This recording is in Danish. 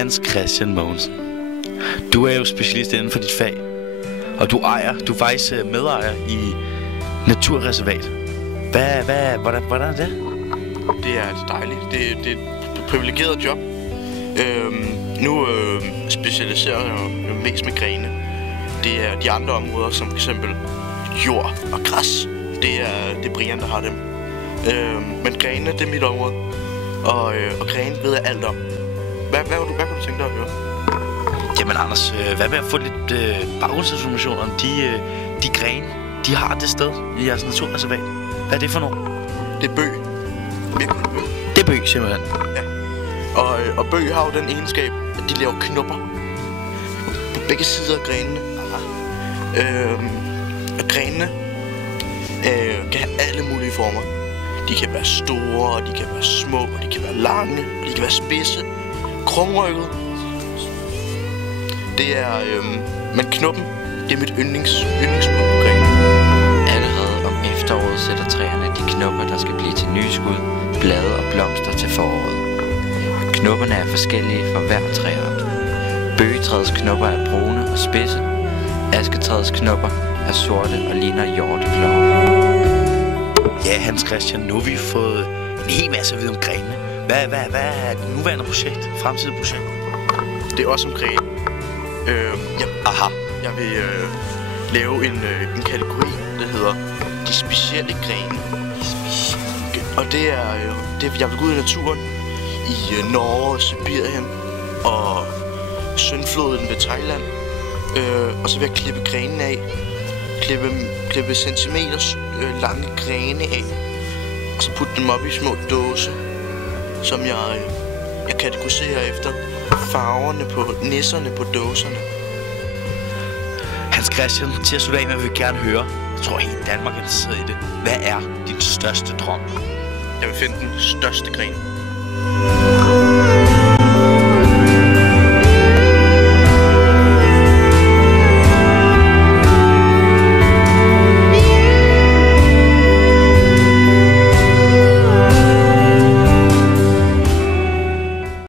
Hans Christian Mogensen, du er jo specialist inden for dit fag, og du er faktisk medejer i Naturreservat. Hvordan er det? Det er dejligt. Det er et privilegeret job. Nu specialiserer jeg jo mest med grene. Det er de andre områder, som f.eks. jord og græs. Det er Brian, der har dem. Men grene, det er mit område. Og grene ved jeg alt om. Hvad kan du tænke dig at høre? Jamen Anders, hvad med at få lidt baggrundsinformation om de grene, de har det sted i jeres naturreservat? Hvad er det for noget? Det er bøg. Virkelig bøg. Det er bøg, simpelthen. Ja. Og bøg har jo den egenskab, at de laver knopper på begge sider af grenene. Og grenene kan have alle mulige former. De kan være store, og de kan være små, og de kan være lange, og de kan være spidse, krumrykket. Det er, men knoppen, det er mit yndlingspunkt på grenen. Allerede om efteråret sætter træerne de knopper, der skal blive til nye skud, blade og blomster til foråret. Knopperne er forskellige for hver træart. Bøgetræets knopper er brune og spidse. Asketræets knopper er sorte og ligner hjorteklove. Ja, Hans Christian, nu har vi fået en hel masse at vide om grenene. Hvad er det nuværende projekt, fremtidige projekt? Det er også om grene. Jeg vil lave en kategori, der hedder de specielle grene. Og det er, jeg vil gå ud i naturen i Norge og Sibirien og Syndfloden ved Thailand. Og så vil jeg klippe grenene af. Klippe centimeter lange grene af. Og så putte dem op i små dåse, som jeg kategoriserer efter farverne på nisserne på dåserne. Hans Christian, til at slutte af med, vil gerne høre. Jeg tror, hele Danmark er interesseret i det. Hvad er din største drøm? Jeg vil finde den største gren.